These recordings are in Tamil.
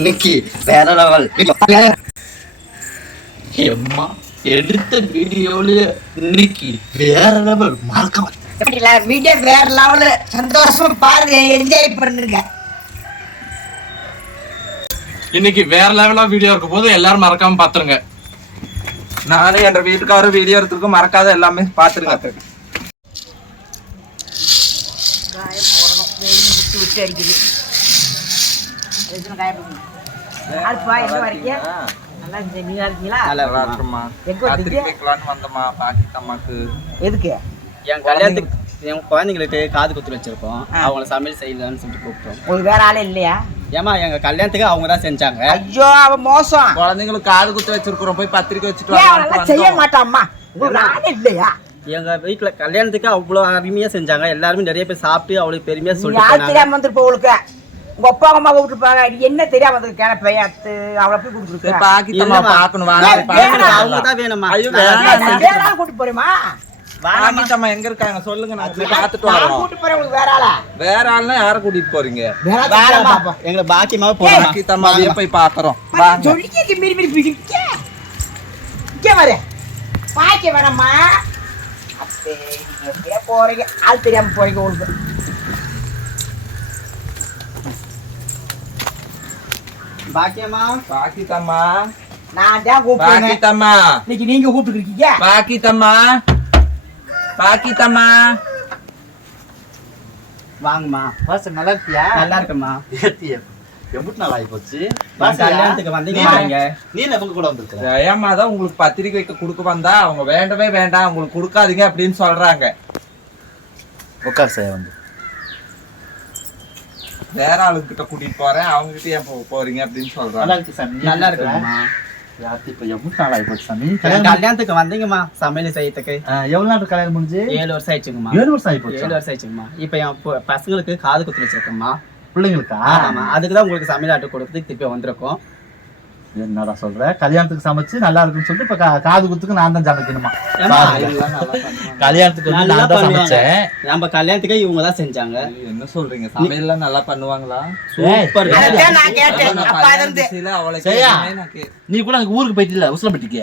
இன்னைக்கு வேற லெவல். எம்மா எடுத்த வீடியோலயே இன்னைக்கு வேற லெவல் மறக்க வீடியோ வேற லெவலு. சந்தோஷமா பாருங்க, என்ஜாய் பண்ணுங்க. இன்னைக்கு வேற லெவலா வீடியோ இருக்க போது எல்லாரும் மறக்காம பாத்துருங்க. நானும் என் வீட்டுக்காரர் வீடியோ எடுத்துருக்கோம், மறக்காத எல்லாமே பாத்துருங்க. காயம் போடணும், வெயில் விட்டு விட்டு அடிக்குது. காய போடணும். ஆல்பா எங்க வரீங்க? நல்லா இருந்துச்சு. நீங்க இருக்கீங்களா? நல்லா இருக்குமா. கத்திரிக்கலான்னு வந்தம்மா பாக்கித்தம்மாக்கு. எதுக்கு? என் கல்யாணத்துக்கு என் குழந்தைங்களுக்கு காது குத்து வச்சிருக்கோம். அவங்கள சமையல் செய்யலான்னு சொல்லிட்டு கூப்பிட்டோம். ஒரு வேற ஆளே இல்லையா? ஏமா எங்க கல்யாணத்துக்கு அவங்க தான் செஞ்சாங்க. ஐயோ அவன் மோசம். குழந்தைங்களுக்கு காது குத்து வச்சிருக்கிறோம், போய் பத்திரிக்கை வச்சுட்டு வரலாம். செய்ய மாட்டாம்மா. உங்களுக்கு ஆளே இல்லையா? எங்க வீட்டுல கல்யாணத்துக்கு அவ்வளவு அருமையா செஞ்சாங்க. எல்லாருமே நிறைய பேர் சாப்பிட்டு அவ்வளவு பெருமையா சொல்லிட்டு யார் தெரியாம வந்துருப்ப உங்களுக்கு. உங்க அப்பா அம்மா கூப்பிட்டுருப்பாங்க. என்ன தெரியாம வந்து கேன பையத்து அவளை போய் கூப்பிட்டு பாக்கித்தம்மா பாக்கணும். அவங்க தான் வேணுமா? கூட்டு போறேமா? பாக்கித்தம்மா எங்க இருக்காங்க சொல்லுங்க, நான் போய் பாத்துட்டு வரோம். கூட்டு போறேன். உங்களுக்கு வேற ஆளா? வேற ஆள்னா யார கூட்டிட்டு போறீங்க? எங்களை பாக்கியமா போறோம். பாக்கித்தம்மா போய் பாக்குறோம். சொல்லிக்க மீறி மீறி பிடிக்க இங்க வர பாக்க வேணாமா? அப்பே நீங்க எப்படியா போறீங்க? ஆள் தெரியாம போறீங்க. உங்களுக்கு பாக்கியமா பாக்கித்தம்மா நான் தான் கூப்பிடுறேன். பாக்கித்தம்மா இன்னைக்கு நீங்க கூப்பிட்டு இருக்கீங்க. பாக்கித்தம்மா பாக்கித்தம்மா வாங்கம்மா. வாசம் நல்லா இருக்கியா? நல்லா இருக்கம்மா. எம்பிட்டு நாள் ஆகி போச்சு. கல்யாணத்துக்கு வந்தீங்க. நீ எங்க கூட வந்திருக்க? ஏமா தான் உங்களுக்கு பத்திரிக்கை வைக்க கொடுக்க வந்தா அவங்க வேண்டவே வேண்டாம், உங்களுக்கு கொடுக்காதீங்க அப்படின்னு சொல்றாங்க. உட்கார் சார் வந்து வேற ஆளுகிட்ட கூட்டிட்டு போறேன், அவங்க கிட்ட ஏன் போறீங்க அப்படின்னு சொல்றாங்க. நல்லா இருக்கு சாமி. நல்லா இருக்குமா. இப்ப எம்பிட்டு நாள் ஆகி போச்சு சாமி. கல்யாணத்துக்கு வந்தீங்கம்மா சமையல் செய்யறதுக்கு. எவ்வளவு நாள் கல்யாணம் முடிஞ்சு? 7 வருஷம் ஆயிடுச்சுங்கம்மா. 7 வருஷம் ஆகி போச்சு. 7 வருஷம் ஆயிடுச்சுங்கம்மா. இப்ப என் பசங்களுக்கு காது குத்து வச்சிருக்கோம்மா. பிள்ளைங்களுக்கா? ஆமா, அதுக்குதான் உங்களுக்கு சமையல் ஆட்டு கொடுத்து திருப்பி வந்திருக்கோம். என்னடா சொல்ற? கல்யாணத்துக்கு சமைச்சு நல்லா இருக்குன்னு சொல்லிட்டு இப்ப காது குத்துக்கு நான் தான் சமைக்கணுமா? கல்யாணத்துக்கு வந்து நான் தான் சமைச்சேன். நம்ம கல்யாணத்துக்கு இவங்க தான் செஞ்சாங்க. என்ன சொல்றீங்க? சமையல்லாம் நல்லா பண்ணுவாங்களா? சூப்பர். நீ கூட எனக்கு ஊருக்கு போயிட்டு உசிலம்பட்டிக்கு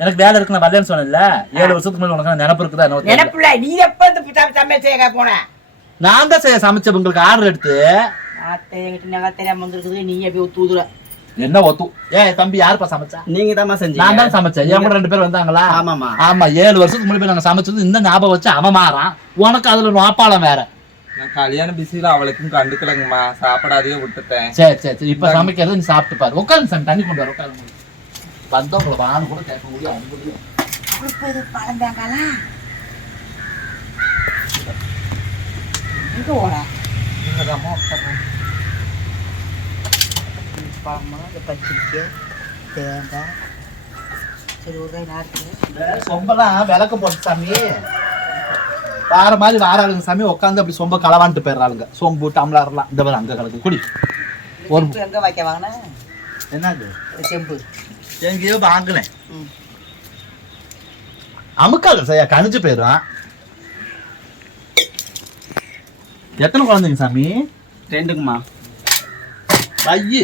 எனக்கு வேலை இருக்கு, நான் வரலன்னு சொன்னேன்ல. 7 வருஷத்துக்கு மேல உனக்கு நினைப்பு இருக்குதா? நினைப்புல நீ எப்ப சமையல் செய்ய போன? நான் தான் சமைச்ச உங்களுக்கு ஆர்டர் எடுத்து. தெரியாம வந்திருக்குது. நீ எப்படி தூதுற என்ன ஒத்து? தம்பி யாருப்பா சமைச்சா? நீங்க தான் செஞ்சீங்க. நான் தான் சமைச்சேன். என் கூட 2 பேர் வந்தாங்களா? ஆமாமா. ஆமா, 7 வருஷத்துக்கு முன்னாடி நாங்க சமைச்சது இந்த ஞாபகம் வச்சு அவன் மாறான். உனக்கு அதுல நோப்பாளம் வேற. நான் கல்யாண பிஸியில அவளுக்கும் கண்டுக்கலங்கம்மா, சாப்பிடாதே விட்டுட்டேன். சரி சரி சரி, இப்ப சமைக்கிறது நீ சாப்பிட்டு பாரு. உட்காந்து சாமி, தண்ணி கொண்டு வர. உட்காந்து வந்தவங்களை வான்னு கூட கேட்க முடியும். அவங்க முடியும் எங்க ஓட பச்சிருக்கேன் தேங்காய். சரி ஒரு நேரத்துக்கு சொம்பெல்லாம் விளக்க போட்டு சாமி. வார மாதிரி வாராளுங்க சாமி. உட்காந்து அப்படி சொம்ப களவான்ட்டு போயிடுறாளுங்க. சொம்பு டம்ளர்லாம் இந்த மாதிரி அங்க கலக்கு குடி. ஒரு எங்க வைக்க வாங்கின என்னது செம்பு எங்கேயோ வாங்கினேன். அமுக்காது சரியா கணிச்சு போயிடும். எத்தனை குழந்தைங்க சாமி? 2க்குமா. ஐயோ,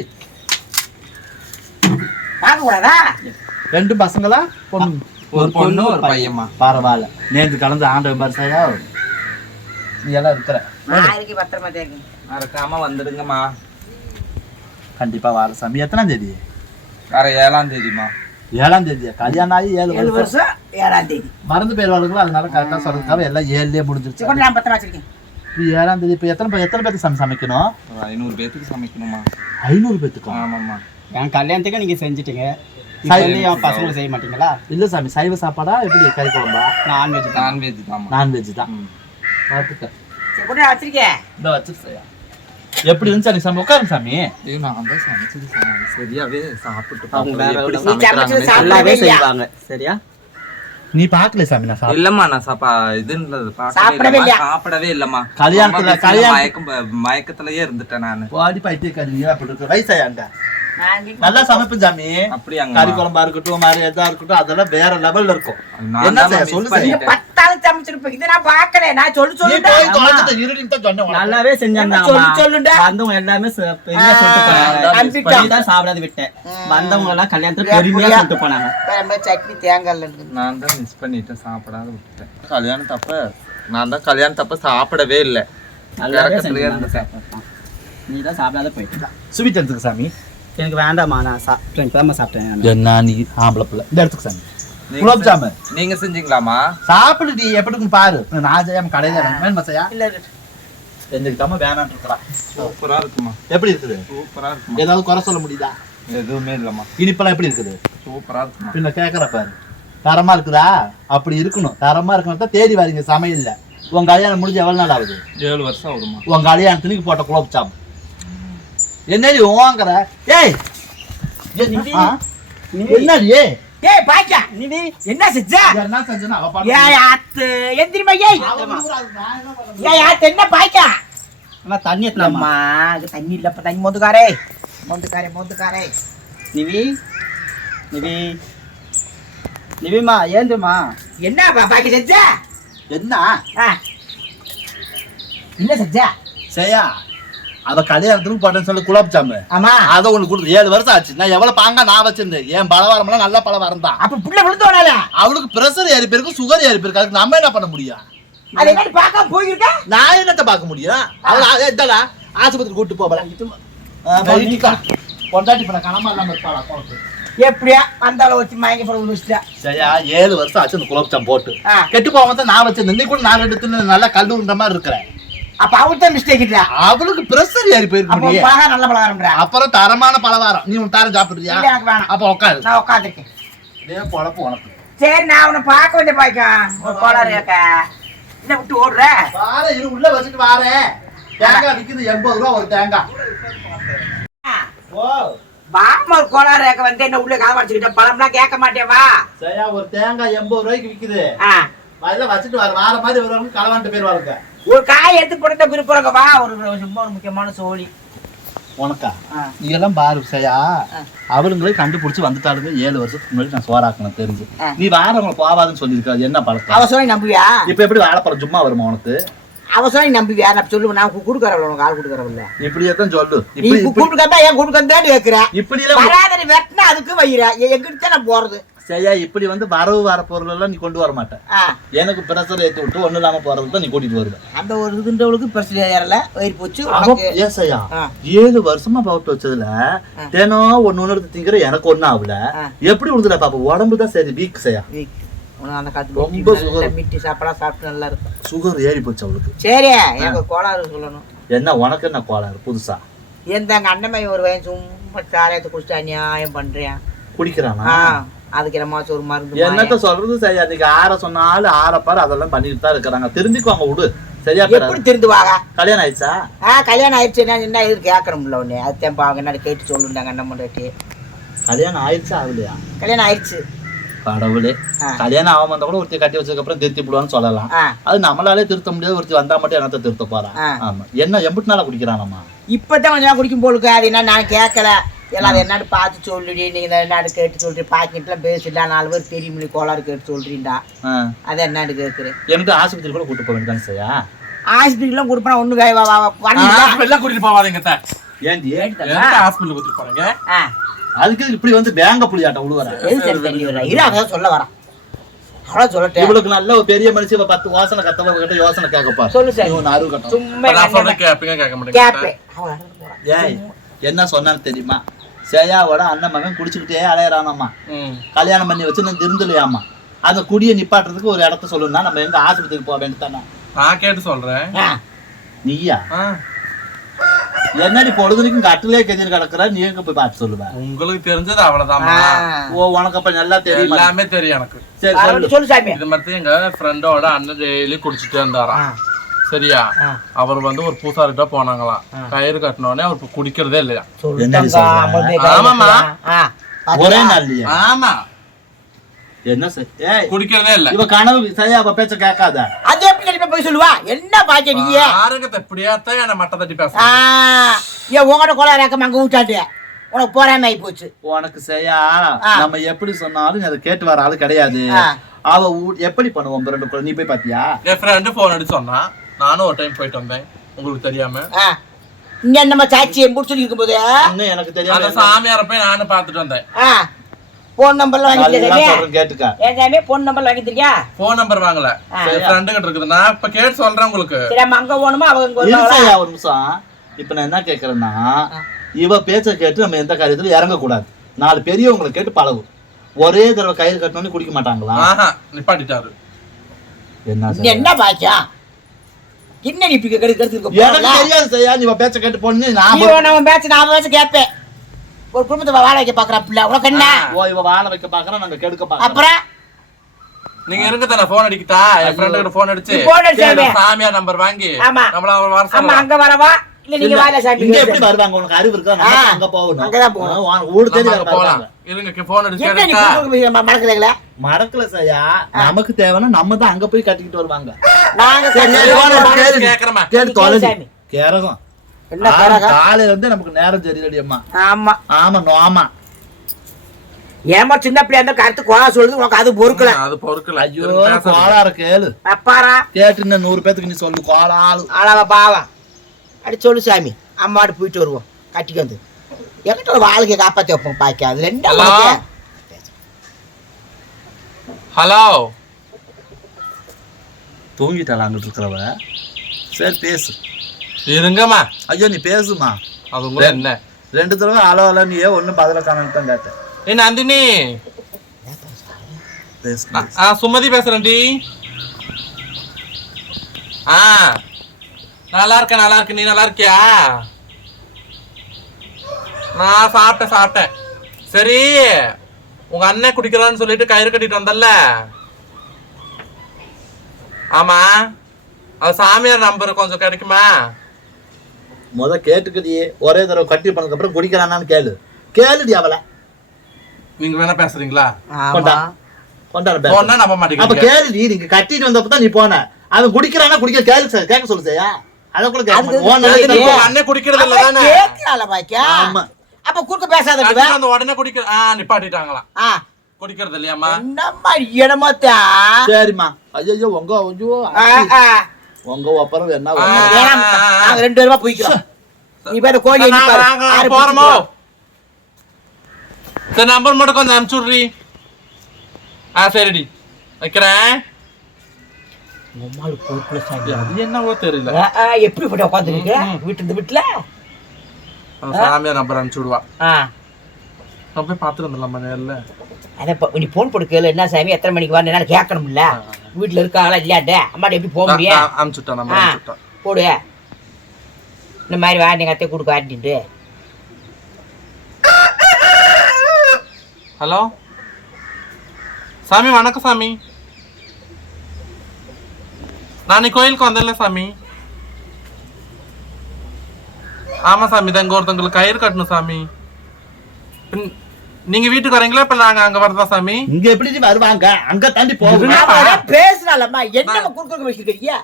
பார்க்க கூடாதா? 2 பசங்களா? பொண்ணு? ஒரு பொண்ணு ஒரு பையன்மா. பரவாயில்ல. நேற்று கலந்து ஆண்டவன் பாரு சாயா. நீ எல்லாம் இருக்கிற பத்திரமா தேங்க. மறக்காம வந்துடுங்கம்மா. கண்டிப்பா வார சாமி. எத்தனாம் தேதி? வர 7ஆம் தேதிமா. 7ஆம் தேதியா? கல்யாணம் ஆகி 7 வருஷம் 7ஆம் தேதி. மறந்து போயிருவாளுங்களா? அதனால கரெக்டா சொல்றதுக்காக எல்லாம் 7லயே முடிஞ்சிருச்சு. நான் பத்திரமா வச்சிருக்கேன். 7ஆம் தேதி. இப்ப எத்தனை பேருக்கு சாமி சமைக்கணும்? 500 பேத்துக்கு சமைக்கணுமா. 500 பேத்துக்கு? ஆமாம்மா. என் கல்யாணத்துக்கு நீங்க செஞ்சுட்டீங்க. என் பசங்களை செய்ய மாட்டீங்களா? இல்ல சாமி, சைவ சாப்பாடா எப்படி? கறி குழம்பா? நான்வெஜ் தான். நான்வெஜ் தான். நான்வெஜ் தான். பாத்துக்க வச்சிருக்கேன். இந்த வச்சிருக்கையா எப்படி இருந்துச்சு அன்னைக்கு சாமி? உட்காருங்க சாமி. நான் தான் சமைச்சது சரியாவே சாப்பிட்டு அவங்க எப்படி நல்லாவே செய்வாங்க. சரியா? நீ பாக்கல சாமி? நான் இல்லம்மா, நான் சாப்பிடவே இல்லம்மா. மயக்கத்திலேயே இருந்துட்டேன் நானு. பாடி பைத்திய கல்லியா அப்படி இருக்கு. வயசாயாண்டா நல்லா சமைப்பேன் சாமி. அப்படியா? கறி குழம்பா இருக்கட்டும், மாதிரி எதா இருக்கட்டும், அதெல்லாம் வேற லெவல்ல இருக்கும். என்ன செய்ய சொல்லு. பார்த்தாலும் சமைச்சிருப்பேன் இதை நான் பார்க்கல நான் சொல்லு நீ சொல்லுடா போய் தொலைச்சிட்ட இருடின்னு தான் சொன்னேன் உனக்கு. நல்லாவே செஞ்சாங்க சொல்லுடா வந்தவங்க எல்லாமே பெருமையா சொல்லிட்டு போனாங்க நம்பிட்டோம். பண்ணி தான் சாப்பிடாத விட்டேன் வந்தவங்க எல்லாம் கல்யாணத்துல பெருமையா சொல்லிட்டு போனாங்க சட்னி தேங்காய் இருக்குது நான் தான் மிஸ் பண்ணிட்டேன், சாப்பிடாத விட்டுட்டேன். கல்யாணத்தப்ப நான் தான் கல்யாணத்தப்ப சாப்பிடவே இல்லை. நல்லாவே இறக்கத்துலயே செஞ்சாங்க சாப்பிட்டோம். நீ தான் சாப்பிடாத போயிட்டு ஸ்வீட் எடுத்துக்க சாமி. எனக்கு வேண்டாமா நான் சாப்பிட்டேன் இப்பதான் சாப்பிட்டேன் என்ன நீ ஆம்பளை பிள்ளை இந்த எடுத்துக்க சாமி. நீங்க குலோப் ஜாமுன் நீங்க செஞ்சீங்களாமா? சாப்பிடுடி எப்படி இருக்குன்னு பாரு. நான் ஜெயம் கடையில வேணும் மசையா இல்ல எங்களுக்கு தம்ம வேணான்னு இருக்கலாம். சூப்பரா இருக்குமா, எப்படி இருக்குது? சூப்பரா இருக்குமா. ஏதாவது குறை சொல்ல முடியுதா? எதுவுமே இல்லம்மா, இனிப்பெல்லாம் எப்படி இருக்குது? சூப்பரா இருக்குமா. பின்ன கேக்குற பாரு, தரமா இருக்குதா? அப்படி இருக்கணும். தரமா இருக்கணும் தான் தேடி வரீங்க சமையல்ல. உன் கல்யாணம் முடிஞ்சு எவ்வளவு நாள் ஆகுது? 7 வருஷம் ஆகுதுமா. உன் கல்யாணத்துக்கு போட்ட குலோப் ஜாம் என்னடி வாங்குற? ஏய் என்னடி ஏய் பாய்க்கா நிவி என்ன செஞ்ச என்ன செஞ்சனா அவ ஏய் ஆத்து எந்திரிமா ஏய் ஏய் ஆத்து என்ன பாய்க்கா அம்மா தண்ணி எத்தலாமா அம்மா இது தண்ணி இல்லப்ப தண்ணி மொந்துக்காரே நிவி நிவி நிவிமா ஏந்துமா என்ன பாய்க்க செஞ்ச என்ன என்ன செஞ்ச செய்யா அவ கல்யாணத்துக்கு போட்டேன்னு சொல்லி குலோப் ஜாமு ஆமா அதை உனக்கு கொடுத்து 7 வருஷம் ஆச்சு. நான் எவ்வளவு பாங்கா நான் வச்சிருந்தேன். என் பலவாரம்லாம் நல்ல பலவாரம் தான். அப்ப புள்ள விழுந்தோனால அவளுக்கு பிரஷர் ஏறி போயிருக்கு, சுகர் ஏறி போயிருக்கு. அதுக்கு நம்ம என்ன பண்ண முடியும்? அது என்ன பார்க்க போயிருக்க நான் என்னத்த பார்க்க முடியும்? அவளை எத்தடா ஆஸ்பத்திரி கூட்டு போகல பொண்டாட்டி பண்ண கனமா இல்லாம இருப்பாளா போட்டு எப்படியா அந்த அளவு வச்சு மயங்கி போட வச்சுட்டா சரியா 7 வருஷம் ஆச்சு அந்த குலோப் ஜாம் போட்டு. கெட்டு போகாம தான் நான் வச்சிருந்தேன். நீ கூட நான் எடுத்து நல்லா கல்லூன்ற மாதிரி இருக்கிறேன். அப்ப அவர்தான் மிஸ்டேக் இல்ல அவளுக்கு பிரஷர் ஏறி அப்ப போயிருக்கு. பலகாரம் நல்ல பலகாரம்ன்றா அப்புறம் தரமான பலவாரம் நீ உன் தாரம் சாப்பிடுறியா? இல்ல, எனக்கு வேணாம். அப்ப உட்காரு. நான் உட்காந்துருக்கேன் இதே பொழப்பு உனக்கு. சரி நான் உன்னை பார்க்க வந்து பாய்க்கா ஒரு கோளாறு கேட்க என்ன விட்டு ஓடுற வாரேன் இரு, உள்ள வச்சுட்டு வாரேன். தேங்காய் விக்குது 80 ரூபா ஒரு தேங்காய். ஓ பாம ஒரு கோளாறு கேட்க வந்து என்ன உள்ள கால வச்சுக்கிட்ட பழம்லாம் கேட்க மாட்டேன் வா சரியா ஒரு தேங்காய் 80 ரூபாய்க்கு விக்குது. ஆ, அதெல்லாம் வச்சுட்டு வார மாதிரி வருவாங்க களவாண்டு போயிருவாங்க. ஒரு காய் எடுத்து போட்டு பிறப்புறங்க வா ஒரு சும்மா ஒரு முக்கியமான சோழி உனக்கா நீ எல்லாம் பாரு சரியா அவளுங்களே கண்டுபிடிச்சு வந்துட்டாளுங்க. 7 வருஷத்துக்கு முன்னாடி நான் சோறாக்கணும் தெரிஞ்சு. நீ வாரவங்களை போவாதுன்னு சொல்லியிருக்கா. என்ன பழக்கம்? அவ சொல்லி நம்புவியா இப்ப எப்படி வாழைப்பழம் சும்மா வருமா உனக்கு? அவ சொல்லி நம்புவியா நான் சொல்லுவேன் நான் கொடுக்கறவள உனக்கு ஆள் கொடுக்கறவல்ல இப்படியே தான் சொல்லு. நீ இப்படி கூப்பிட்டு ஏன் கூப்பிட்டு கேட்கிற இப்படி எல்லாம் வராதரி வெட்டினா அதுக்கு வைக்கிற எங்கிட்ட தான் நான் போறது சரியா இப்படி வந்து வரவு வர பொருள் எல்லாம் நீ கொண்டு வர மாட்டேன். ஆ, எனக்கு பிரஷர் ஏற்றி விட்டு ஒண்ணு இல்லாம போறது தான் நீ கூட்டிட்டு வருவேன். அந்த ஒரு இதுன்றவளுக்கு பிரச்சனை ஏறல வயிறு போச்சு உனக்கு. ஏசையா ஆ. 7 வருஷமா பவுட் வச்சதுல தினம் ஒண்ணு எடுத்து திங்கிற எனக்கு ஒண்ணு ஆகல. எப்படி உழுதுல பாப்பா உடம்பு தான் சரி வீக் செய்யா. உனக்கு அந்த ரொம்ப காலத்துல சுகர். மிட்டி சாப்பிடலாம் சாப்பிட்டு நல்லா இருக்கும் சுகர் ஏறி போச்சு அவளுக்கு. சரி எனக்கு கோளாறு சொல்லணும் என்ன உனக்கு என்ன கோளாறு புதுசா? எந்த எங்க அண்ணன் ஒரு வயசு சும்மா சாராயத்தை குடிச்சிட்டு அநியாயம் பண்றேன் குடிக்கிறானா? அதுக்கு என்னமாச்சும் ஒரு மருந்து என்னத்த சொல்றது சரியா? அதுக்கு ஆற சொன்னாலும் ஆறப்பாரு அதெல்லாம் பண்ணிட்டு தான் இருக்கிறாங்க. தெரிஞ்சுக்குவாங்க விடு சரியா. எப்படி திருந்துவாங்க? கல்யாணம் ஆயிடுச்சா? கல்யாணம் ஆயிடுச்சு என்ன இது கேட்கணும்ல ஒண்ணு அது தேம்பா அவங்க என்ன கேட்டு சொல்லுண்டாங்க அண்ணன் பண்ணிட்டு கல்யாணம் ஆயிடுச்சா ஆகலையா? கல்யாணம் ஆயிடுச்சு கடவுளே கல்யாணம் ஆகாம இருந்தா கூட ஒருத்தி கட்டி வச்சதுக்கு அப்புறம் திருத்தி விடுவான்னு சொல்லலாம். அது நம்மளாலே திருத்த முடியாது. ஒருத்தி வந்தா மட்டும் என்னத்த திருத்த போறான்? ஆமா என்ன எம்பிட்டு நாளா குடிக்கிறானம்மா? இப்பதான் கொஞ்சம் குடிக்கும் போலுக்கு அது என்ன நான் கேட்கல எல்லாரும் என்னன்னு பார்த்து சொல்லுடி நீங்க என்னன்னு கேட்டு சொல்றீங்க பாக்கெட்ல பேசிடா 4 பேர் தெரியும் கோளாறு கேட்டு சொல்றீண்டா அது என்னன்னு கேட்குறேன். எனக்கு ஆஸ்பத்திரி கூட கூட்டு போக வேண்டியதானே சரியா? ஆஸ்பத்திரிலாம் கொடுப்பா ஒண்ணு ஹாஸ்பிட்டல் கூட்டிட்டு போவாதீங்க அத்தை. ஏன்டி ஹாஸ்பிட்டல் கூட்டிட்டு போறீங்க? அதுக்கு இப்படி வந்து பேங்க புளியாட்டம் விழுவற அதான் சொல்ல வரேன் அவ்வளவு சொல்லட்டேன். இவளுக்கு நல்ல ஒரு பெரிய மனுஷன் 10 வாசனை கத்தவ கிட்ட யோசனை கேட்கப்பா. சொல்லு சார் இவன் அருள் கட்டம். சும்மா நான் சொல்றேன் கேப்பீங்க கேட்க மாட்டீங்க அத்தை. கேப்பேன் ஏய் என்ன சொன்னாலும் தெரியுமா? சேயாவோட அண்ணன் மகன் குடிச்சுக்கிட்டே அலையறானாமா. ம். கல்யாணம் பண்ணி வச்சு நான் திருந்தலையாமா. அந்த குடியை நிப்பாட்டுறதுக்கு ஒரு இடத்த சொல்லுன்னா நம்ம எங்க ஆஸ்பத்திரிக்கு போக வேண்டியதானே? நான் கேட்டு சொல்றேன். நீயா ஆ. என்னடி பொழுதுக்கும் கட்டிலே கெஞ்சிட்டு கிடக்குற? நீ எங்க போய் பார்த்து சொல்லுவ? உங்களுக்கு தெரிஞ்சது அவ்வளவுதான். ஓ உனக்கு அப்ப நல்லா தெரியும். எல்லாமே தெரியும் எனக்கு. சரி சொல்லு. சொல்லு சாமி இது மட்டும் எங்க ஃப்ரெண்டோட அண்ணன் டெய்லி குடிச்சிட்டே இருந்தாராம். சரியா? அவர் வந்து ஒரு பூசாரிட்ட போனாங்களாம். கயிறு கட்டினோடனே அவர் குடிக்கிறதே இல்லையா? ஆமாமா. ஒரே நாள்லயா? ஆமா என்ன சார்? ஏய் குடிக்கிறதே இல்ல. இவ கனவு சரியா அவ பேச்ச கேட்காத. அது எப்படி போய் சொல்லுவா என்ன பாக்க நீ யாருங்க எப்படியாத்தான் என்ன மட்ட தட்டி பேச ஏன் உங்கள்கிட்ட கோளாறு அங்க ஊட்டாட்டு உனக்கு போறாம ஆகி போச்சு. உனக்கு செய்யா நம்ம எப்படி சொன்னாலும் அதை கேட்டு வர ஆளு கிடையாது. அவ எப்படி பண்ணுவோம் ரெண்டு குழந்தை? நீ போய் பாத்தியா? என் ஃப்ரெண்டு போன் அடிச்சு சொன்னா, நானும் ஒரு டைம் போயிட்டு வந்தேன் உங்களுக்கு தெரியாம. இங்க நம்ம சாட்சி முடிச்சு இருக்கும் போது இன்னும் எனக்கு அந்த தெரியாது. சாமியார போய் நானும் பாத்துட்டு வந்தேன். போன் நம்பர்ல வாங்கிட்டியா? கேட்டுக்க. ஏதாமே போன் நம்பர் வாங்கிட்டியா? போன் நம்பர் வாங்கல. என் ஃப்ரெண்டு கிட்ட இருக்குது. நான் இப்ப கேட்டு சொல்றேன் உங்களுக்கு. சரி நம்ம அங்க போணுமா அவங்க ஒரு நிமிஷம். இப்ப நான் என்ன கேக்குறேன்னா, இவ பேச்ச கேட்டு நம்ம எந்த காரியத்துல இறங்க கூடாது. 4 பெரியவங்களை கேட்டு பழகும். ஒரே தடவை கயிறு கட்டணும்னு குடிக்க மாட்டாங்களா? நிப்பாட்டிட்டாரு. என்ன பாச்சா என்ன நீ பிக்க கெடுக்கிறதுக்கு எனக்கு தெரியாது செய்யா. நீ பேச்ச கேட்டு போன்னு நான் பேச்ச கேட்பேன். ஒரு குடும்பத்தை வாழ வைக்க பாக்குறாப்புல உனக்கு என்ன? இவ வாழ வைக்க பாக்குறா, நாங்க கெடுக்க பாக்குறோம். அப்புறம் நீங்க இருங்க போன் அடிக்கிட்டா. என் ஃப்ரெண்டு கிட்ட போன் அடிச்சு சாமியார் நம்பர் வாங்கி நம்மள வர சொல்லுங்க. அங்க வரவா இல்ல நீங்க வாழ சாமி இங்க எப்படி வருவாங்க? உனக்கு அறிவு இருக்கா? நம்ம அங்க போகணும். அங்க தான் போகணும். ஊடு தேடி வர போறாங்க. இருங்க போன் அடிச்சு என்ன நீ குடுக்க மறக்கலங்களா? மறக்கல செய்யா. நமக்கு தேவைன்னா நம்ம தான் அங்க போய் கட்டிக்கிட்டு வருவாங்க. நாங்க கேக்குறமா கேட்டு தொலைஞ்சு கேரகம். என்ன கேரகம்? காலையில வந்து நமக்கு நேரம் தெரியலடி அம்மா. ஆமா ஆமா நோமா. ஏமா சின்ன பிள்ளை அந்த கருத்து கோலா சொல்லுது உனக்கு அது பொறுக்கல. அது பொறுக்கல. ஐயோ கோளாறு கேளு. அப்பாரா கேட்டு இன்னும் 100 பேத்துக்கு நீ சொல்லு கோளாறு. ஆளாவ பாவா அடி சொல்லு சாமி. அம்மாட்டு போயிட்டு வருவோம் கட்டிக்கு வந்து என்கிட்ட ஒரு வாழ்க்கையை காப்பாத்தி வைப்போம் பாக்க. அது ரெண்டு ஹலோ தூங்கிட்டாளா அங்கிட்டு இருக்கிறவ? சரி பேசு. இருங்கம்மா. ஐயோ நீ பேசுமா. அது உங்களுக்கு என்ன 2 தடவை அலோ அலோ நீ ஒன்னும் பதில காணான்னு தான் கேட்டேன். நந்தினி சுமதி பேசுறேன்டி. நல்லா இருக்கேன் நல்லா இருக்கேன். நீ நல்லா இருக்கியா? நான் சாப்பிட்டேன். சரி உங்க அண்ணன் குடிக்கிறான்னு சொல்லிட்டு கயிறு கட்டிட்டு வந்தல்ல? ஆமா அது சாமியார் நம்பர் கொஞ்சம் கிடைக்குமா? கேட்டுக்கிறியே ஒரே தடவை கட்டி பண்ணதுக்கு அப்புறம் குடிக்கிறானான்னு கேளுடி அவளை. நீங்க வேணா பேசுறீங்களா? கொண்டாட நம்ப மாட்டீங்க. அப்ப கேளுடி. நீங்க கட்டிட்டு வந்தப்பதான் நீ போன. அவன் குடிக்கிறானா குடிக்க கேட்க சொல்லு செய்யா. அத கூட அண்ணன் குடிக்கிறது இல்லதானே? ஆமா. அப்ப குறுக்க பேசாத. அந்த உடனே குடிக்கிற நிப்பாட்டிட்டாங்களா? குடிக்கிறது இல்லையாமா? என்னம்மா இடமாத்தா? சரிம்மா. ஐயோ உங்க அப்புறம் என்ன நாங்க 2 பேருமா போய்க்கிறோம். நீ பேர கோழி போறோமோ? சரி நம்பர் மட்டும் கொஞ்சம் அனுப்பிச்சுடுறீ. சரிடி வைக்கிறேன். அது என்னவோ தெரியல. எப்படி போட்டு உட்காந்துருக்க வீட்டுல சாமியார் நம்பர் அனுப்பிச்சுடுவா. நான் போய் பாத்துட்டு வந்துடலாமா நேரில்? நீ போன் போட்டு கேளு. என்ன சாமி எத்தனை மணிக்கு வரணும் என்னால கேட்கணும்ல. வீட்டுல இருக்காங்களா இல்லையாட்ட அம்மாட்ட எப்படி போக முடியும்? அனுப்பிச்சுட்டேன் போடு. இந்த மாதிரி வா நீங்க அத்தை கொடுக்க ஆட்டிட்டு. ஹலோ சாமி வணக்கம் சாமி. நான் கோயிலுக்கு வந்தேன்ல சாமி. ஆமா சாமி தான் இங்க ஒருத்தவங்களுக்கு கயிறு கட்டணும் சாமி. நீங்க வீட்டுக்கு வரீங்களா? இப்ப நாங்க அங்க வரதா சாமி? இங்க எப்படி வருவாங்க? அங்க தாண்டி போகணும். பேசலாம்மா. என்ன குறுக்க வச்சிருக்கீங்க?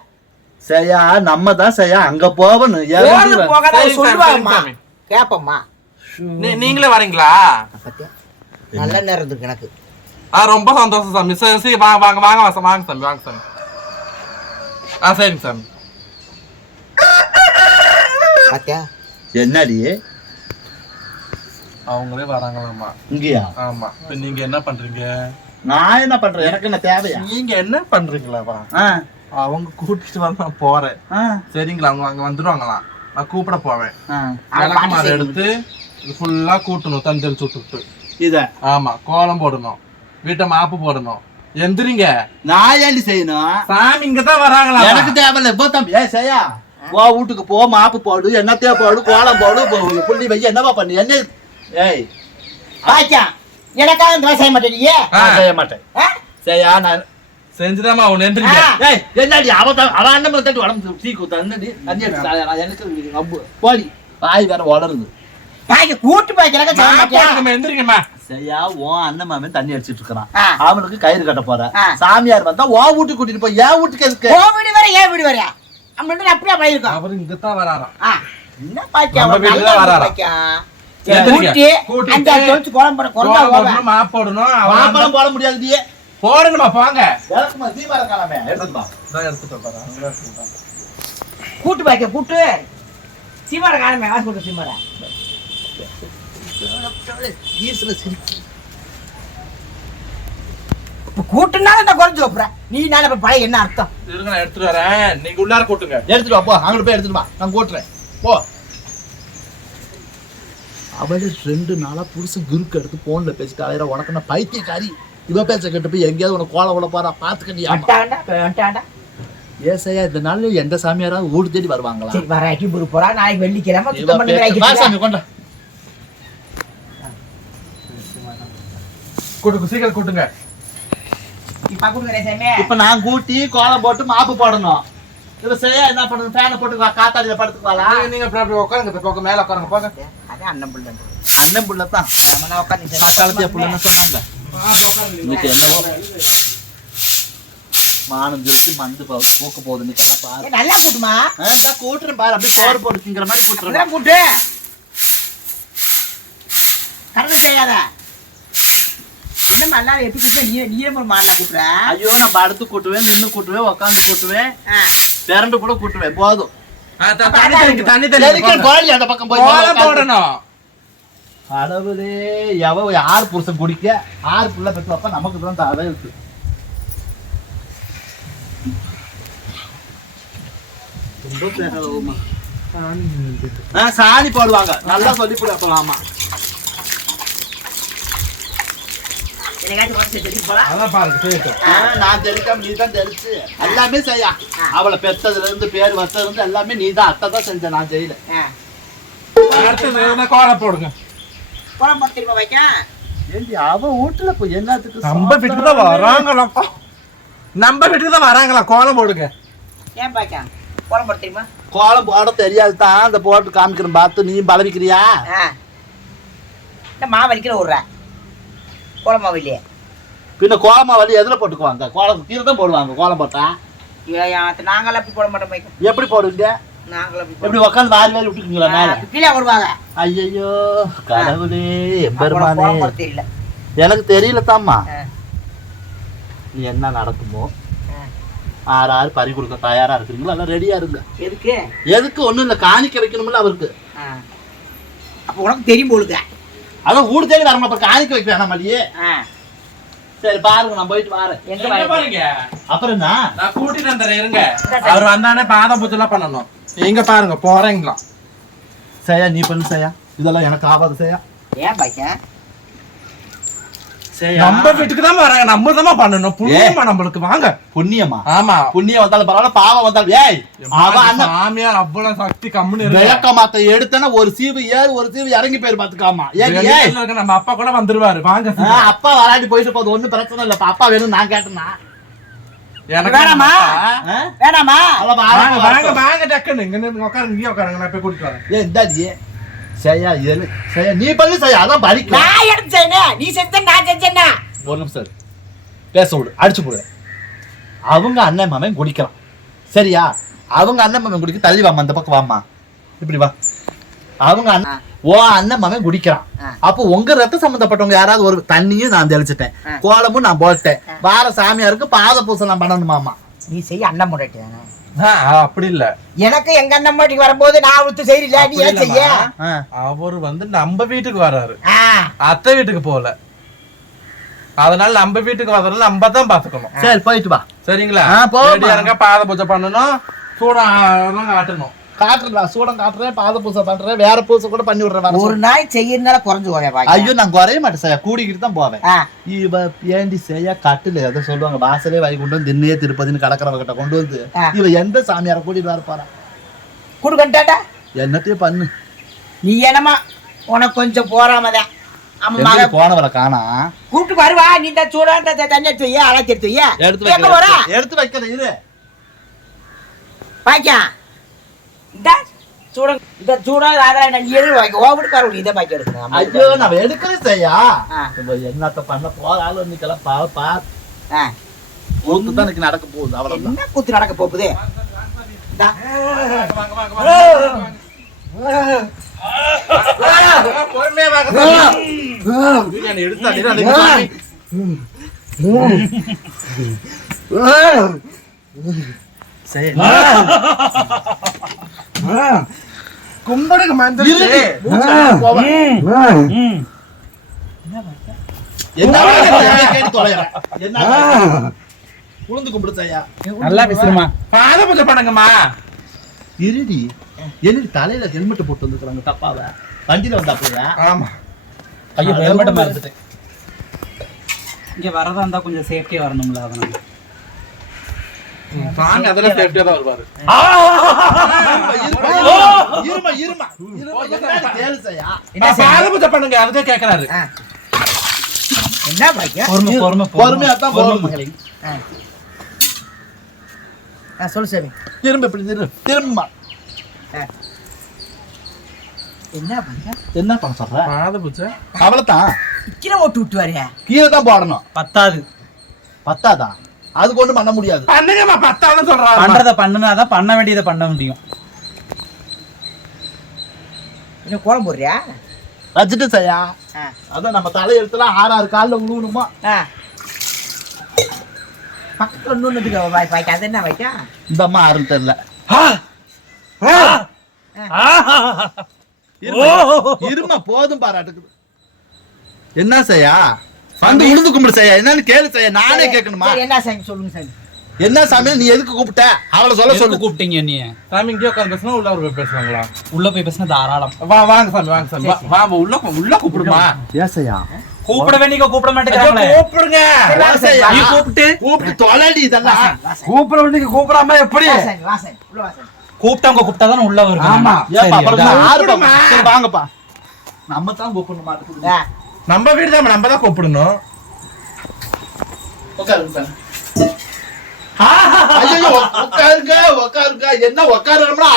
சரியா நம்ம தான் சரியா அங்க போகணும். சொல்லுவாங்கம்மா கேப்பம்மா. நீங்களே வரீங்களா? நல்ல நேரம் இருக்கு எனக்கு. ரொம்ப சந்தோஷம் சாமி. சரி வாங்க வாங்க வாங்க வாங்க சாமி வாங்க சாமி. சரிங்க சாமி. பாத்தியா என்னடி அவங்களே வராங்களாமா இங்கயா? ஆமா. இப்ப நீங்க என்ன பண்றீங்க? நான் என்ன பண்றேன்? எனக்கு என்ன தேவையா? நீங்க என்ன பண்றீங்களா? அவங்க கூட்டிட்டு வந்து நான் போறேன். சரிங்களா? அவங்க அங்க வந்துருவாங்களாம். நான் கூப்பிட போவேன். விளக்குமாறு எடுத்து இது ஃபுல்லா கூட்டணும். தண்ணி தெளிச்சு விட்டுட்டு இத ஆமா கோலம் போடணும். வீட்டை மாப்பு போடணும். எந்திரிங்க. நான் ஏண்டி செய்யணும்? சாமி இங்கதான் வராங்களா? எனக்கு தேவையில்ல. இப்போ தம்பி செய்யா வீட்டுக்கு போ. மாப்பு போடு, என்னத்தையோ போடு, கோலம் போடு, புள்ளி வை. என்னவா பண்ணு? என்ன எனக்காக செய்ய மாட்டேன். செய்ய மாட்டேன். செய்யா நான் செஞ்சுதாமா அவன் எந்திரிங்க. என்னடி அவன் அண்ணன் தட்டி உடம்பு டீ கூத்த தண்ணி எனக்கு போடி பாய் வேற வளருது. கூட்டு பாய்க்க எந்திரிங்கம்மா. சரியா உன் அண்ணன் மாமன் தண்ணி அடிச்சிட்டு இருக்கிறான். அவனுக்கு கயிறு கட்ட போற. சாமியார் வந்தா ஓ வீட்டுக்கு கூட்டிட்டு போய் ஏன் வீட்டுக்கு எதுக்கு? வீடு வர ஏன் வீடு வரையா? அப்படியே போயிருக்கோம். அவரு இங்கதான் வராராம். என்ன பாய்க்க போட முடியாது. போடுங்கம்மா போங்க. எனக்குமா தீபாவளி காலமே எடுத்துமா. நான் எடுத்துட்டு வரேன். கூட்டு பாய்க்க கூட்டு சீமார காலமே காசு கொடுத்து சீமார ஈஸ்ல சிரிக்கி. இப்ப கூட்டுனால இந்த குறைஞ்சு வைப்புற நீ நாளை இப்ப பழைய என்ன அர்த்தம்? இருங்க நான் எடுத்துட்டு வரேன். நீங்க உள்ளார கூட்டுங்க. எடுத்துட்டு வா போ. அங்கிட்டு போய் எடுத்துட்டு வா. நான் கூட்டுறேன் போ. அவளே 2 நாளா புருஷன் குருக்கு எடுத்து போன்ல பேசிட்டு அலையிற. உனக்கு நான் பைத்தியக்காரி. இவ பேச்ச கேட்டு போய் எங்கேயாவது உனக்கு கோல உள்ள போறா பாத்துக்கண்டியா? வந்துட்டாண்டா ஏசையா இந்த நாள்ல எந்த சாமியாராவது ஊடு தேடி வருவாங்களா? சரி வர அக்கிபுரு போறா நாளைக்கு வெள்ளிக்கிழமை இவ சுத்தம் பண்ணி பேச்ச- வா சாமி கொண்டா. கூட்டுங்க சீக்கிரம் கூட்டுங்க. இப்ப கொடுக்குறே சாமி. இப்ப நான் கூட்டி கோலம் போட்டு மாப்பு போடணும். இவ செய்ய என்ன பண்ணணும்? ஃபேனை போட்டு காத்தாடியில படுத்துக்குவாளா? நீங்க அப்படி உட்காருங்க. இந்த பக்கம் மேல உட்காருங்க போங்க. அதான் அண்ணன் புள்ள அண்ணன் புள்ளதான் நம்ம உட்காந்து மக்காலத்திய புள்ளன்னு சொன்னாங்க. இன்னைக்கு என்னவோ மானம் திருச்சி மந்து பூக்க போகுது. இன்னைக்கு என்ன பாரு. நல்லா கூட்டுமா கூட்டுறேன் பாரு. அப்படியே சோறு போட்டுங்கிற மாதிரி கூட்டுறேன். அதெல்லாம் கூட்டு கரெக்டா செய்யாத என்னம்மா எல்லாரும் எப்படி கூட்டு நீயே மாறலாம் கூட்டுற. ஐயோ நான் படுத்து கூட்டுவேன், நின்று கூட்டுவேன், உட்காந்து கூட்டுவேன், பிறண்டு கூட கூட்டுவேன். போதும். தண்ணி எதுக்கு கோழி அந்த பக்கம் போய் கோலம் போடணும். கடவுளே யார் புருஷன் குடிக்க 6 பிள்ளை பெற்று வைப்பா. நமக்கு தான் தலை இருக்கு. சாணி போடுவாங்க. நல்லா சொல்லி போடலாமா? அதான் பாருங்க செய்யட்டும். நான் தெளிக்காம நீ தான் தெளிச்சு எல்லாமே செய்யா. அவளை பெத்ததுல இருந்து பேர் வச்சதுல இருந்து எல்லாமே நீ தான். அத்தை தான் செஞ்ச, நான் செய்யல. அடுத்து கோலம் போடுங்க. கோலம் போட்டு திரும்ப வைக்க ஏண்டி அவ வீட்டுல போய் எல்லாத்துக்கும் நம்ம வீட்டுக்கு தான் வராங்களா? நம்ம வீட்டுக்கு தான் வராங்களா? கோலம் போடுங்க. ஏன் பாய்க்க கோலம் போட்டு தெரியுமா? கோலம் போட தெரியாது தான். அந்த போட்டு காமிக்கிறேன் பார்த்து நீ பழவிக்கிறியா? இந்த மாவலிக்கிற விடுற கோலம் மாவில்லையே. பின்ன கோலமா வலி எதுல போட்டுக்குவாங்க? கோலம் கீழே தான் போடுவாங்க. கோலம் போட்டா நாங்களாம் அப்படி போட மாட்டோம் பாய்க்க. எப்படி போடுவீங்க? நாங்களும் எப்படி உட்காந்து வாரி வாரி விட்டுக்குங்களா மேல? கீழே வருவாங்க. ஐயோ கடவுளே எம்பெருமானே, கோலம் போட தெரியல எனக்கு தெரியல தாம்மா. நீ என்ன நடக்குமோ 6 பறி கொடுக்க தயாரா இருக்கிறீங்களா? எல்லாம் ரெடியா இருங்க. எதுக்கு? எதுக்கு? ஒண்ணும் இல்ல, காணிக்க வைக்கணும்ல அவருக்கு. அப்ப உனக்கு தெரியும் போலுக்க. அதான் ஊடு தேடி வரணும். அப்புறம் காணிக்க வைக்க வேணாம் மடியே. சரி பாருங்க, நான் போயிட்டு வரேன். எங்க பாருங்க. அப்புறம் என்ன? நான் கூட்டிட்டு வந்துடுறேன் இருங்க. அவர் வந்தானே பாதம் பூஜை எல்லாம் பண்ணணும். எங்க பாருங்க போறீங்களா? செய்யா நீ பண்ணு செய்யா. இதெல்லாம் எனக்கு ஆகாது செய்யா. ஏன் பாய்க்க? நம்ம வீட்டுக்கு தான் வராங்க. நம்ம தான் பண்ணணும். புண்ணியமா நம்மளுக்கு வாங்க. புண்ணியமா? ஆமா புண்ணியம் வந்தாலும் பரவாயில்ல, பாவம் வந்தாலும். ஏய் அவன் அண்ணன் சாமியார் அவ்வளவு சக்தி கம்முன்னு இருக்கு. விளக்கமாத்த எடுத்தனா ஒரு சீவு ஏறு, ஒரு சீவு இறங்கி போயிரு பாத்துக்காமா. நம்ம அப்பா கூட வந்துருவாரு. வாங்க. அப்பா வராடி போயிட்டு போகுது, ஒண்ணும் பிரச்சனை இல்ல. அப்பா வேணும் நான் கேட்டேன்னா எனக்கு வேணாமா? வேணாமா? வாங்க வாங்க வாங்க டக்குன்னு இங்க உட்காருங்க. இங்கே உட்காருங்க. நான் போய் கூட்டிட்டு வரேன். ஏன் இந்தாடி செய்யா இது செய்யா. நீ பண்ணு செய்யா, அதான் பறிக்கும். நான் எடுத்து செய்யணும். நீ செஞ்ச நான் செஞ்சேன்னா ஒரு நிமிஷம் பேச விடு, அடிச்சு போடு. அவங்க அண்ணன் மாமன் குடிக்கலாம் சரியா? அவங்க அண்ணன் மாமன் குடிக்க தள்ளி வாமா, அந்த பக்கம் வாமா, இப்படி வா. அவங்க அண்ணன் அண்ணன் மாமன் குடிக்கிறான். அப்போ உங்க ரத்த சம்பந்தப்பட்டவங்க யாராவது ஒரு தண்ணியும் நான் தெளிச்சிட்டேன், கோலமும் நான் போட்டேன். வார சாமியாருக்கு பாத பூசை நான் பண்ணணுமாமா. நீ செய்ய அண்ணன் முறைட்டு தானே. அப்படி இல்ல. எனக்கு எங்க அண்ணன் முறைக்கு வரும்போது நான் விட்டு செய்யல. நீ ஏன் செய்ய? அவரு வந்து நம்ம வீட்டுக்கு வராரு, அத்தை வீட்டுக்கு போல. அதனால நம்ம வீட்டுக்கு வர்றதுல நம்ம தான் பாத்துக்கணும். சரி போயிட்டு வா. சரிங்களா? போங்க. பாத பூஜை பண்ணணும், சூடம் காட்டணும். காட்டுறேன், சூடம் காட்டுறேன், பாத பூசை பண்றேன், வேற பூசை கூட பண்ணி விடுறேன். ஒரு நாள் செய்யறதுனால குறைஞ்சு போவேன். ஐயோ நான் குறைய மாட்டேன் சார், கூடிக்கிட்டு தான் போவேன். இவ ஏண்டி செய்ய கட்டுல எதை சொல்லுவாங்க, வாசலே வாங்கி கொண்டு வந்து திண்ணையே திருப்பதின்னு கடற்கரவகிட்ட கொண்டு வந்து இவ எந்த சாமியாரை கூட்டிட்டு வர போறா? குடுக்கட்டாட்டா என்னத்தையும் பண்ணு. நீ என்னமா உனக்கு கொஞ்சம் போறாமதான் போனவரை காணா. கூப்பிட்டு வருவா. நீ தான் சூடா தண்ணி எடுத்து வைய, அழைச்சி எடுத்து வைய. எடுத்து வைக்கிறேன் இது பாய்க்கா. இந்த சூடம் இந்த சூடம் அதான் ஓவிட்டு இதை பாய்க்க எடுக்கணும். ஐயோ நம்ம எடுக்கிறேன் செய்யா. என்னத்த பண்ண போதாலும் இன்னைக்கெல்லாம் பாப்பா கூத்து தான் எனக்கு நடக்க போகுது. அவ்வளவு என்ன கூத்து நடக்க போகுது? சரி கும்பிடுங்க மந்திரிச்சு என்ன கேட்டு தொலைறேன் என்ன உளுந்து கும்பிடு செய்யா நல்லா பேசுறமா. பாத பூஜை பண்ணுங்கம்மா. இருடி என்னடி தலையில ஹெல்மெட் போட்டு வந்துக்கிறாங்க தப்பாவ வண்டியில வந்தாப்புல ஆமா ஐயோ ஹெல்மெட் மறந்துட்டேன். இங்க வரதா இருந்தா கொஞ்சம் சேஃப்டியா வரணும்ல அதனால. சாமி அதெல்லாம் சேஃப்டியா தான் வருவாரு. இருமா இருமா இருமா கேளு செய்யா பாத பூஜை பண்ணுங்க அதுதான் கேக்குறாரு. என்ன பாக்கியம்? பொறுமையா தான் போகணும் மகளே. சொல்லு சாமி. திரும்ப இப்படி திரும்ப என்ன பாக்கியம்? என்ன பண்ண சொல்ற பாத பூஜை அவ்வளவுதான் கீழே ஓட்டு விட்டு வரையா? கீழே தான் போடணும் பத்தாது. பத்தாதான் அதுக்கு ஒண்ணும் பண்ண முடியாது பண்ணுங்கம்மா. 10 சொல்றாரு. பண்றத பண்ணுனாதான் பண்ண வேண்டியதை பண்ண முடியும். இன்னும் கோலம் போடுறியா? வச்சுட்டு செய்யா அதான் நம்ம தலையெழுத்துலாம் 6 காலில் விழுவணுமா பக்கத்துல இன்னொன்னு பாய்க்க அது என்ன பாய்க்கா? இந்த அம்மா யாருன்னு தெரியல இருமா போதும் பாராட்டுக்குது என்ன செய்யா வந்து உளுந்து கும்பிடு செய்யா என்னன்னு கேளு செய்யா நானே கேட்கணுமா சரி, என்ன சாமி சொல்லுங்க சாமி. என்ன சாமி நீ எதுக்கு கூப்பிட்ட அவளை சொல்ல சொல்லு கூப்பிட்டீங்க நீ சாமி இங்கே உட்காந்து பேசினா உள்ள போய் பேசுவாங்களா? உள்ள போய் பேசினா தாராளம். வாங்க சாமி வாங்க சாமி வா உள்ள கூப்பிடுமா. ஏசையா கூப்பிட வேண்டிய கூப்பிட மாட்டேங்கிறாங்களே. கூப்பிடுங்க. நீ கூப்பிட்டு தொலைடி இதெல்லாம் கூப்பிட வேண்டிய கூப்பிடாம எப்படி? வா சாமி, வா சாமி, உள்ள வா சாமி. கூப்பிட்டவங்க கூப்பிட்டாதான் உள்ள வருது. ஆமா. ஏப்பா அப்புறம் சரி, நான் ஆறு கூப்பிடுமா. சரி, வாங்கப்பா நம்ம தான் கூப்பிடணும் மாட்டேங்குது ஆ, நம்ம வீடு தான் நம்ம தான் கூப்பிடணும். உட்காருங்க சாமி ஐயோ உட்காருங்க உட்காருங்க என்ன உட்காருன்னா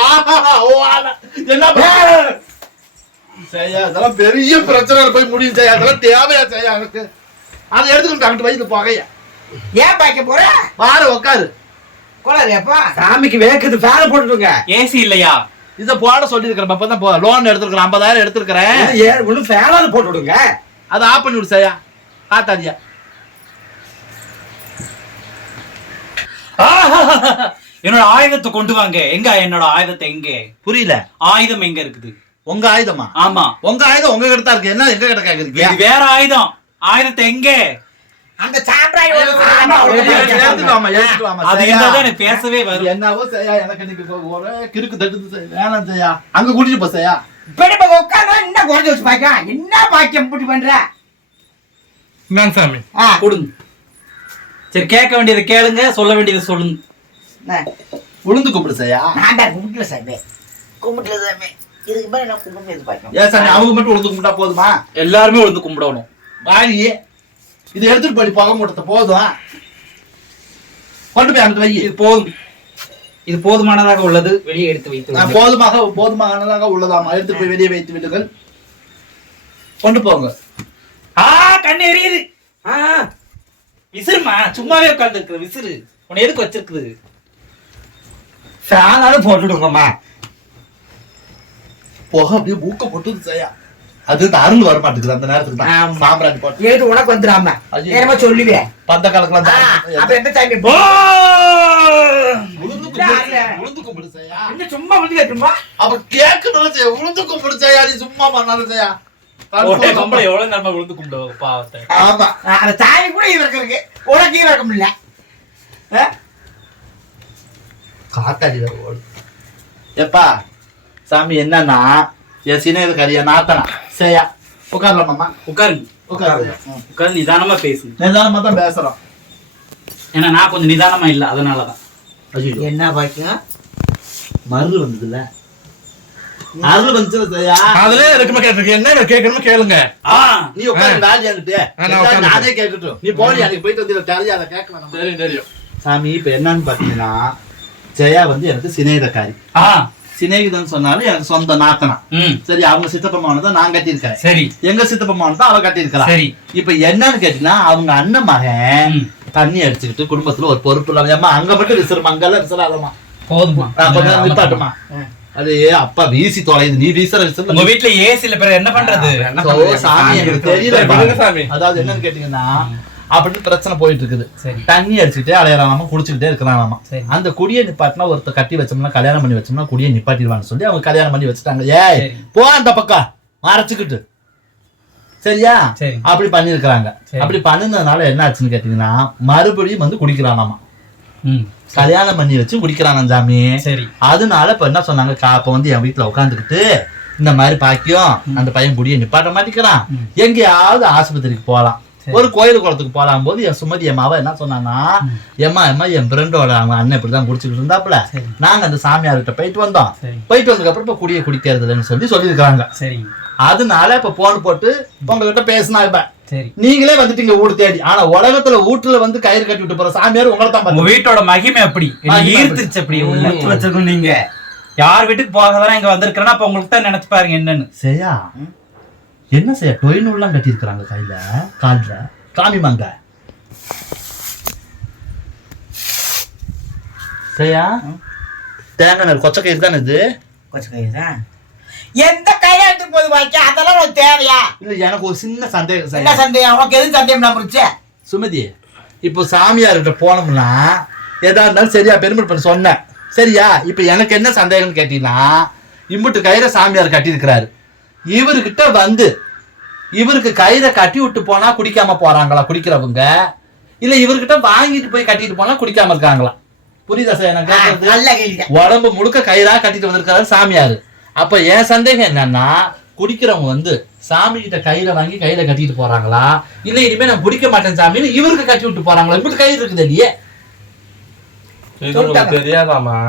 என்ன செய்யா அதெல்லாம் பெரிய பிரச்சனை போய் முடியும் செய்யா அதெல்லாம் தேவையா செய்யா எனக்கு அதை எடுத்துக்கிட்டு டாக்டர் வயது போகையா ஏன் பாய்க்க போற? பாரு உட்காரு கோலாரியாப்பா? சாமிக்கு வேக்குது ஃபேன் போட்டுடுங்க. ஏசி இல்லையா? இதை போட சொல்லியிருக்கிறேன் அப்பதான் லோன் எடுத்துருக்கிறேன் 50,000 எடுத்துருக்கிறேன் ஒன்னும் ஃபேனாவது போட்டு விடுங்க. அதை ஆஃப் பண்ணி விடு செய்யா காத்தாதியா என்னோட ஆயுதத்தை கொண்டு வாங்க. எங்க என்னோட ஆயுதத்தை எங்க? புரியல ஆயுதம் எங்க இருக்குது? உங்க ஆயுதமா ஆமா, உங்க ஆயுதம் உங்க கிட்ட தான் இருக்கு என்ன எங்க கிட்ட கேக்குறீங்க இது வேற ஆயுதம். ஆயுதத்தை எங்க? அந்த சாம்பிராணி ஒரு எடுத்துட்டு வாமா, எடுத்துட்டு வாமா, அது செய்யா. இருந்தாதான் எனக்கு பேசவே வரும். என்னவோ செய்யா எனக்கு இன்னைக்கு ஒரே கிறுக்கு தட்டுது செய்யா. வேணாம் செய்யா அங்க கூட்டிட்டு போ செய்யா இப்படி போய் உட்கார்ந்தா என்ன குறைஞ்சு வச்சு பாய்க்கா? என்ன பாக்கியம் இப்படி பண்ற? நான் சாமி ஆ, கொடுங்க. சரி, கேட்க வேண்டியதை கேளுங்க, சொல்ல வேண்டியதை சொல்லுங்க. உளுந்து கூப்பிடு செய்யா நான் தான் கும்பிட்டுல சாமி, கும்பிட்டுல சாமி. இதுக்கு மேல என்ன கும்பிட்டு பாய்க்கும்? ஏன் சாமி அவங்க மட்டும் உளுந்து கும்பிட்டா போதுமா எல்லாருமே விழுந்து கும்பிடணும். வாடி இது எடுத்துட்டு போய் புகை மூட்டத்தை போதும் கொண்டு போய் அங்கிட்டு வை இது போதும். இது போதுமானதாக உள்ளது. வெளியே எடுத்து வைத்து நான் போதுமானதாக உள்ளதாமா எடுத்துட்டு போய் வெளியே வைத்து விட்டுகள் கொண்டு போங்க கண்ணு எரியுது. விசிறுமா, சும்மாவே உட்கார்ந்து இருக்குது. விசிறு உன்னை எதுக்கு வச்சிருக்குது? ஃபேனாவது போட்டுடுங்கம்மா. புகை அப்படியே மூக்க போட்டு செய்யா அது இந்த அருள் வர மாட்டேங்குது அந்த நேரத்துக்கு தான் ஆமா. சாம்பிராணி போட்டு ஏது உனக்கு வந்துடாம ஐயோ. நேரமா சொல்லுவேன். பந்த காலத்துல அப்ப எந்த சாமி? உளுந்து கும்பிடு செய்யா இன்னும் சும்மா வந்து கேட்டுமா? அப்ப கேட்கணும் செய்யா உளுந்து கும்பிடு செய்யா நீ சும்மா பண்ணாலும் செய்யா ஒரே கம்பளை எவ்வளவு நேரமா விழுந்து கும்பிடுவோம் பாவத்தை. ஆமா அந்த சாமி கூட இருக்கு, உனக்கு இருக்க முடியல. காத்தாடி வேற ஓடு எப்பா சாமி என்னன்னா என் சின்ன கரியா நாத்தனா செய்யா உட்காரலாமாம்மா உட்காருங்க. உட்காரு உட்கார்ந்து நிதானமா பேசுங்க. நிதானமா தான் பேசுறோம் ஏன்னா நான் கொஞ்சம் நிதானமா இல்ல, அதனாலதான். ஐயோ என்ன பாக்கியம்? மருள் வந்ததுல அருள் வந்துச்சு செய்யா அதுல இருக்குமா கேட்டிருக்கேன். என்ன கேட்கணுமோ கேளுங்க. நீ உட்காந்து வேலையா இருக்கிட்டு நான் உட்கார்ந்து நானே கேட்கட்டும் நீ போய் அன்னைக்கு போயிட்டு வந்து தெரியாது அதை கேட்க வேணாம் தெரியும் தெரியும். சாமி இப்ப என்னன்னு பாத்தீங்கன்னா ஜெயா வந்து எனக்கு சிநேகிதக்காரி சிநேகிதன் சொன்னாலும் எனக்கு சொந்த நாத்தனா சரி அவங்க சித்தப்பா மகன் நான் கட்டியிருக்கிறேன் சரி, எங்க சித்தப்பா மகன் தான் அவ கட்டியிருக்கிறா சரி. இப்ப என்னன்னு கேட்டீங்கன்னா அவங்க அண்ணன் மகன் தண்ணி அடிச்சுக்கிட்டு குடும்பத்துல ஒரு பொறுப்பு இல்லாம ஏம்மா அங்க மட்டும் விசிறுமா அங்கெல்லாம் விசிறாதம்மா போதுமா? கொஞ்சம் நிப்பாட்டுமா அது அப்பா வீசி தொலைது நீ வீசுற விசிறு உங்க வீட்டுல ஏசி இல்ல, பிறகு என்ன பண்றது? சாமி எனக்கு தெரியல விடுங்க சாமி. அதாவது என்னன்னு கேட்டீங்கன்னா அப்படின்னு பிரச்சனை போயிட்டு இருக்குது. சரி. தண்ணி அடிச்சுக்கிட்டே அலையறானாமா, குடிச்சுக்கிட்டே இருக்கிறானாமா. சரி. அந்த குடியை நிப்பாட்டினா ஒருத்தர் கட்டி வச்சோம்னா, கல்யாணம் பண்ணி வச்சோம்னா குடியை நிப்பாட்டிடுவான்னு சொல்லி அவங்க கல்யாணம் பண்ணி வச்சுட்டாங்க. ஏய் சரி. போ அந்த பக்கம் மறைச்சுக்கிட்டு, சரியா? சரி. அப்படி பண்ணிருக்கிறாங்க. சரி. அப்படி பண்ணினதுனால என்ன ஆச்சுன்னு கேட்டீங்கன்னா, மறுபடியும் வந்து குடிக்கிறானாமா. கல்யாணம் பண்ணி வச்சு குடிக்கிறாங்க சாமி. சரி. அதனால இப்ப என்ன சொன்னாங்க, அப்ப வந்து என் வீட்டுல உட்காந்துக்கிட்டு இந்த மாதிரி பாக்கியம் அந்த பையன் குடியை நிப்பாட்ட மாட்டேங்கிறான், எங்கேயாவது ஆஸ்பத்திரிக்கு போகலாம், ஒரு கோயில் குளத்துக்கு போலாம் போது என் சுமதி அம்மாவை என்ன சொன்னான்னா, எம்மா என் ஃப்ரெண்டோட அவங்க அண்ணன் இப்படிதான் குடிச்சுக்கிட்டு இருந்தாப்புல, நாங்க அந்த சாமியார்கிட்ட போயிட்டு வந்தோம், போயிட்டு வந்ததுக்கு அப்புறம் இப்ப குடியை குடிக்கிறது இல்லைன்னு சொல்லியிருக்காங்க. சரி. அதனால இப்ப போன் போட்டு உங்ககிட்ட பேசினா, இப்ப சரி நீங்களே வந்துட்டீங்க வீடு தேடி. ஆனா உலகத்துல வீட்டுல வந்து கயிறு கட்டி விட்டு போற சாமியார் உங்களை தான். உங்க வீட்டோட மகிமை அப்படி ஈர்த்துருச்சு, அப்படி வச்சிருக்கோம். நீங்க யார் வீட்டுக்கு போகதான் இங்க வந்திருக்கிறேன்னா அப்ப உங்களுக்கு தான் நினைச்சு பாருங்க என்னன்னு. சரியா? என்ன செய்ய டொயினூல்லாம் கட்டி இருக்கிறாங்க கையில கால்ல, காமிமாங்க. சரியா? தேங்காய் கொச்சை கயிறு தானே இது? கொச்சை கயிறு தான். எந்த கையாட்டு போது வாய்க்க அதெல்லாம் உனக்கு தேவையா? இல்ல எனக்கு ஒரு சின்ன சந்தேகம். என்ன சந்தேகம்? உனக்கு எது சந்தேகம் இல்லாம இருந்துச்சு? சுமதி, இப்போ சாமியார்கிட்ட போனோம்னா எதா இருந்தாலும் சரியா பெருமை பண்ண சொன்னேன், சரியா? இப்ப எனக்கு என்ன சந்தேகம்னு கேட்டீங்கன்னா, இம்புட்டு கயிறை சாமியார் கட்டி இருக்கிறாரு, இவர்கிட்ட வந்து இவருக்கு கயிறை கட்டி விட்டு போனா குடிக்காம போறாங்களா குடிக்கிறவங்க, இல்ல இவர்கிட்ட வாங்கிட்டு போய் கட்டிட்டு போனா குடிக்காம இருக்காங்களா? புரியுதா சார் எனக்கு? உடம்பு முழுக்க கயிறா கட்டிட்டு வந்திருக்காரு சாமியாரு. அப்ப என் சந்தேகம் என்னன்னா, குடிக்கிறவங்க வந்து சாமி கிட்ட கையில வாங்கி கையில கட்டிட்டு போறாங்களா, இல்ல இனிமே நான் குடிக்க மாட்டேன் சாமின்னு இவருக்கு கட்டி விட்டு போறாங்களா? இப்படி கயிறு இருக்குது இல்லையே, தெரியாதாமா?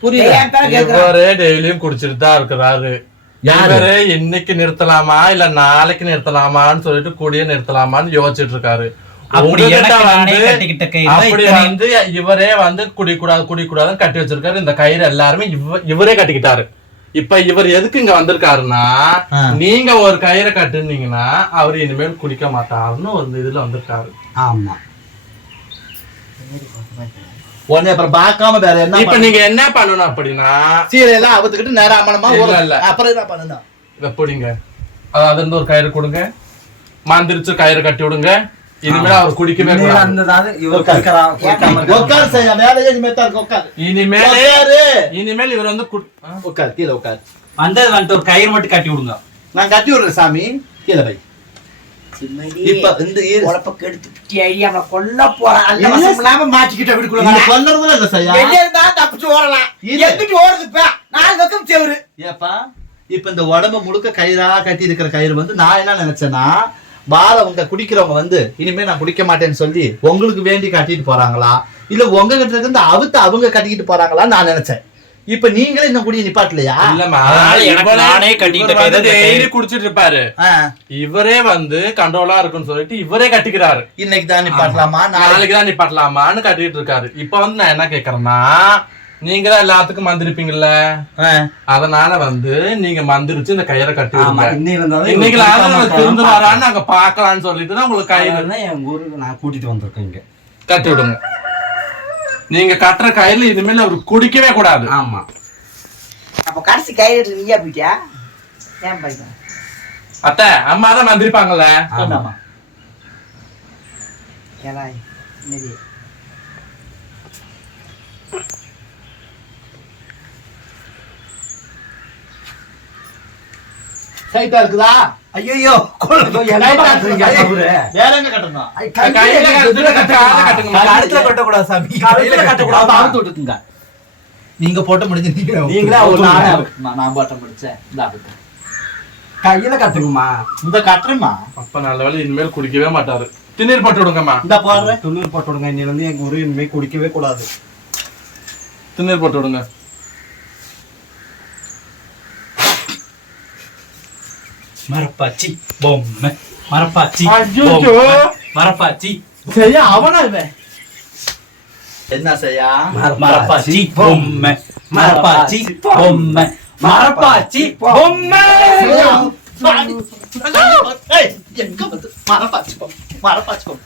புரியுது? இவரே டெய்லியும் குடிச்சிட்டு தான் இருக்கிறாரு. இவரே இன்னைக்கு நிறுத்தலாமா இல்ல நாளைக்கு நிறுத்தலாமான்னு சொல்லிட்டு கூடிய நிறுத்தலாமான்னு யோசிச்சுட்டு இருக்காரு. அப்படி வந்து இவரே வந்து குடிக்கூடாதுன்னு கட்டி வச்சிருக்காரு. இந்த கயிறு எல்லாருமே இவரே கட்டிக்கிட்டாரு. இப்ப இவர் எதுக்கு இங்க வந்திருக்காருன்னா, நீங்க ஒரு கயிறை கட்டுனீங்கன்னா அவரு இனிமேல் குடிக்க மாட்டாருன்னு ஒரு இதுல வந்திருக்காரு. ஆமா. உடனே அப்புறம் பார்க்காம வேற என்ன? இப்ப நீங்க என்ன பண்ணணும் அப்படின்னா, சீரையெல்லாம் அவத்துக்கிட்டு நேரம் அமனமா இல்ல அப்புறம் என்ன பண்ணணும்? இத பிடிங்க, அதாவது இருந்து ஒரு கயிறு கொடுங்க, மந்திரிச்சு கயிறு கட்டி விடுங்க. இனிமேல் அவர் குடிக்கவே இனிமேல் இவர் வந்து உட்காரு, கீழே உட்காரு. வந்து ஒரு கயிறு மட்டும் கட்டி விடுங்க. நான் கட்டி விடுறேன் சாமி, கீழே வை. இப்ப இந்த உழப்ப கெடுத்து ஐடியா கொல்ல போறான் மாட்டிக்கிட்ட வீட்டுக்குள்ள கொல்றதுல இல்ல சார், தப்பிச்சு ஓடலாம். எங்கிட்டு ஓடுது இப்ப 4 பக்கம் செவரு. ஏப்பா இப்ப இந்த உடம்பு முழுக்க கயிறா கட்டி இருக்கிற கயிறு வந்து நான் என்ன நினைச்சேன்னா, வாழவங்க குடிக்கிறவங்க வந்து இனிமே நான் குடிக்க மாட்டேன்னு சொல்லி உங்களுக்கு வேண்டி கட்டிட்டு போறாங்களா, இல்ல உங்க கிட்ட இருந்து அவுத்த அவங்க கட்டிக்கிட்டு போறாங்களான்னு நான் நினைச்சேன். இப்ப நீங்களே இந்த குடியை நிப்பாட்டலையா? குடிச்சிட்டு இருப்பாரு, இவரே வந்து கண்ட்ரோலா இருக்குன்னு சொல்லிட்டு இவரே கட்டிக்கிறாரு. இன்னைக்கு தான் நிப்பாட்டலாமா நாளைக்கு தான் நிப்பாட்டலாமான்னு கட்டிட்டு இருக்காரு. இப்ப வந்து நான் என்ன கேக்குறேன்னா, நீங்க தான் எல்லாத்துக்கும் மந்திரிப்பீங்கல்ல, அதனால வந்து நீங்க மந்திரிச்சு இந்த கயிறை கட்டி இன்னைக்கு திருந்துவாரான்னு நாங்க பாக்கலாம்னு சொல்லிட்டு தான் உங்களுக்கு கயிறு என் ஊருக்கு நான் கூட்டிட்டு வந்திருக்கேன். இங்க கட்டி விடுங்க. நீங்க கட்டுற கயிறுல இனிமேல் அவரு குடிக்கவே கூடாது. ஆமா. அப்ப கடைசி கயிறு நீயா போயிட்டியா? ஏன் பையன் அத்தை அம்மா தான் மந்திரிப்பாங்கல்ல. ஆமா. சைட்டா இருக்குதா? ஐயோ வேற எங்க கட்டணும்? நீங்க போட்ட முடிஞ்சு நான் போட்ட முடிச்சேன். கையில கட்டுக்குமா? இந்த கட்டுறமா? அப்ப நல்ல வேலை இனிமேல் குடிக்கவே மாட்டாரு. திண்ணீர் போட்டு விடுங்கம்மா. இந்த போடுறேன், துண்ணீர் போட்டு விடுங்க. இன்னைக்கு வந்து எங்க ஊரு இனிமே குடிக்கவே கூடாது. திண்ணீர் போட்டு விடுங்க. மரப்பாச்சி பொம்மை, மரப்பாச்சி மரப்பாச்சி. சரியா? அவனா இவன் என்ன செய்யா? மரப்பாச்சி பொம்மை, மரப்பாச்சி பொம்மை, மரப்பாச்சி பொம்மை. எங்க வந்து மரப்பாச்சி பொம்மை, மரப்பாச்சி பொம்மை,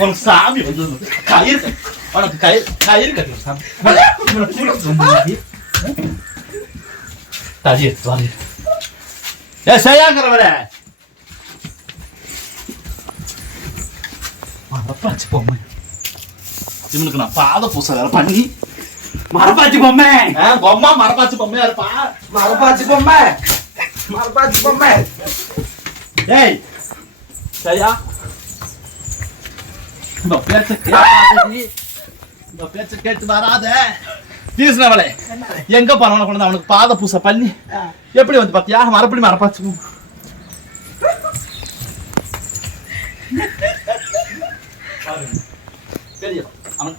உனக்கு சாமி வந்து கயிறு, உனக்கு கயிறு கட்டு சாமி. தடி செய்யாங்கிறவர மரப்பாச்சி பொம்மை. இவனுக்கு நான் பாத பூசை வேற பண்ணி மரப்பாச்சி பொம்மை பொம்மா மரப்பாச்சி பொம்மையா இருப்பா. மரப்பாச்சி பொம்மை, மரப்பாச்சி பொம்மை. ஏய் சரியா இந்த பேச்ச கேட்காதடி. இந்த பேச்ச கேட்டு வராத. தீஸ்னவளே எங்க போனவன கொண்டு வந்து அவனுக்கு பாத பூசை பண்ணி எப்படி வந்து பாத்தியா மறுபடியும் மரப்பாச்சி பொம்மை. பெரிய அவன்